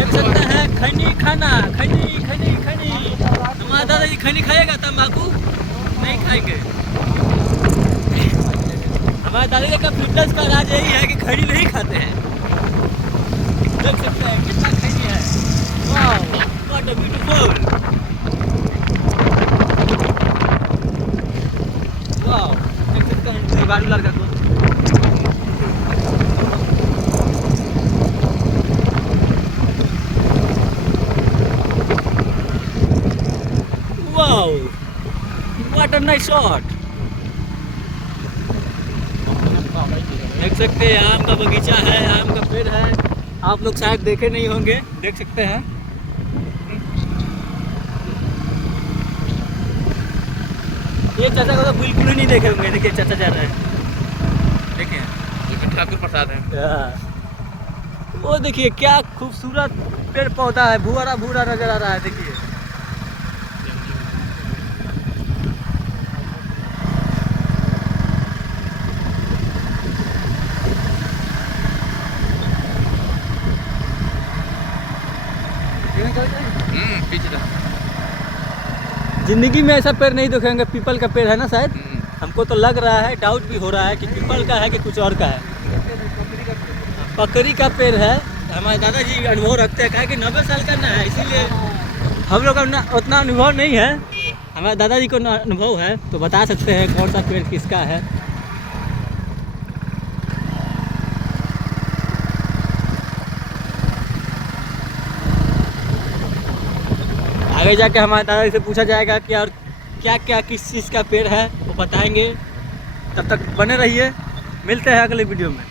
देख सकते हैं खैनी खाना, खैनी खैनी खैनी। हमारा दादाजी खैनी खाएगा, तम्बाकू नहीं खाएंगे। हमारे दादाजी का फिटनेस का राज यही है कि खैनी नहीं खाते हैं। देख सकते हैं कितना खैनी है। वाह व्हाट अ ब्यूटीफुल, वाह। देख सकते हैं बालू लड़का को। वाह व्हाट अ नाइस शॉट। देख सकते हैं आम का बगीचा है, आम का पेड़ है। आप लोग शायद देखे नहीं होंगे, देख सकते हैं। ये चाचा को तो बिल्कुल ही नहीं देखे होंगे। देखिए चाचा जा रहे हैं, देखिए ठाकुर प्रसाद है। वो देखिए क्या खूबसूरत पेड़ पौधा है, भूरा भूरा नजर आ रहा है। देखिए पीछे जिंदगी में ऐसा पेड़ नहीं देखेंगे। पीपल का पेड़ है ना शायद, हमको तो लग रहा है, डाउट भी हो रहा है कि पीपल का है कि कुछ और का है। पकड़ी का पेड़ है। हमारे दादाजी अनुभव रखते हैं, कहा कि 90 साल का ना है, इसीलिए हम लोग का उतना अनुभव नहीं है। हमारे दादाजी को अनुभव है तो बता सकते हैं कौन सा पेड़ किसका है। आगे जाके हमारे दादाजी से पूछा जाएगा कि और क्या क्या किस चीज़ का पेड़ है, वो बताएंगे। तब तक बने रहिए, मिलते हैं अगले वीडियो में।